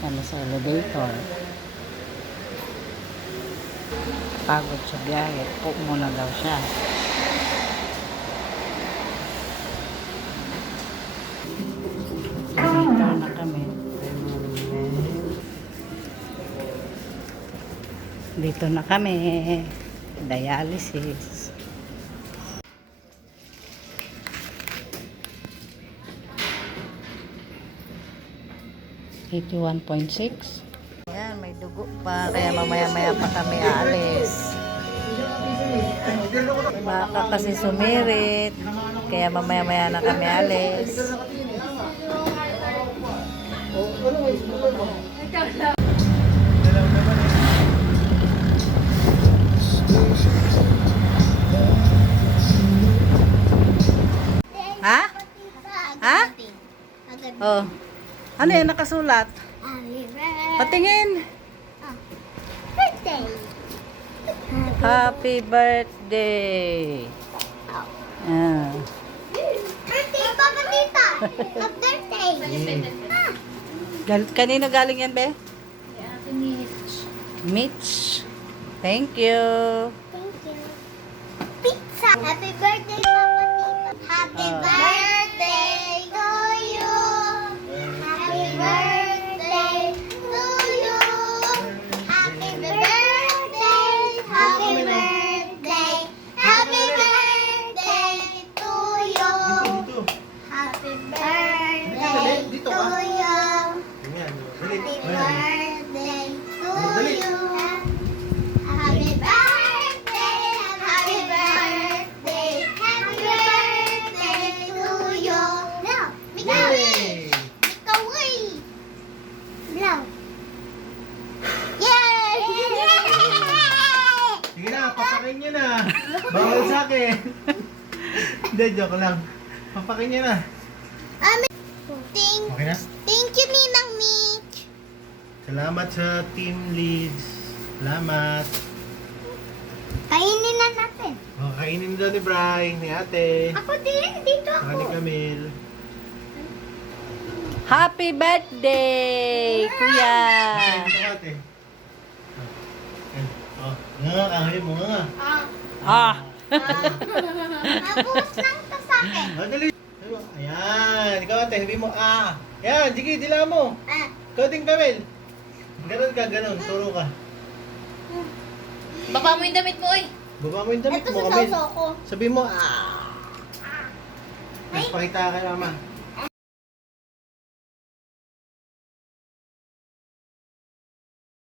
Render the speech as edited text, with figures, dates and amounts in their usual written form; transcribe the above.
Ano sa elevator. Pagod sa biyahe. Po muna daw siya. Elevator na kami. Dito na kami. Dialysis. $81.6. Ayan, may dugo pa. Kaya mamaya-maya pa kami aalis. Baka kasi sumirit. Kaya mamaya-maya na kami aalis. Ha? Ha? Oh. Ano yan nakasulat? Patingin. Birthday. Happy birthday. Ah. Birthday, Papa Tita. Happy birthday. Kanino galing yan, be? Mitch. Thank you. Thank you. Pizza. Happy birthday, Papa Tita. Happy birthday to you. Happy birthday to you. Happy birthday. Happy birthday. Happy birthday to you. Happy birthday to you. Happy birthday to you. Happy birthday. Happy birthday. Happy birthday to you. Now, Mikaw. Mikaw, Blow. Yay! Sige na, papakain niyo na. Bawal sa akin. Hindi, joke lang. Papakain niyo na. Okay na? Thank you, Ninang Mitch. Salamat sa team leads. Salamat. Kainin na natin. O, kainin daw ni Brian, ni ate. Ako din, dito Saka ni ako. Camille. Happy birthday, kuya. Kain ito ate. O, nga, kahayin mo nga. Ah. Nabuhos lang ito sa akin. O, dali. Ayan, ikaw ate, sabi mo, Yan, sige, dila mo. Ikaw din, Camille. Ganon ka, ganon. Turo ka. Baba mo yung damit mo, oy. Baba mo yung damit Ito mo, sa Camille. sauso ko. Sabi mo, Mas pakita ka kay mama.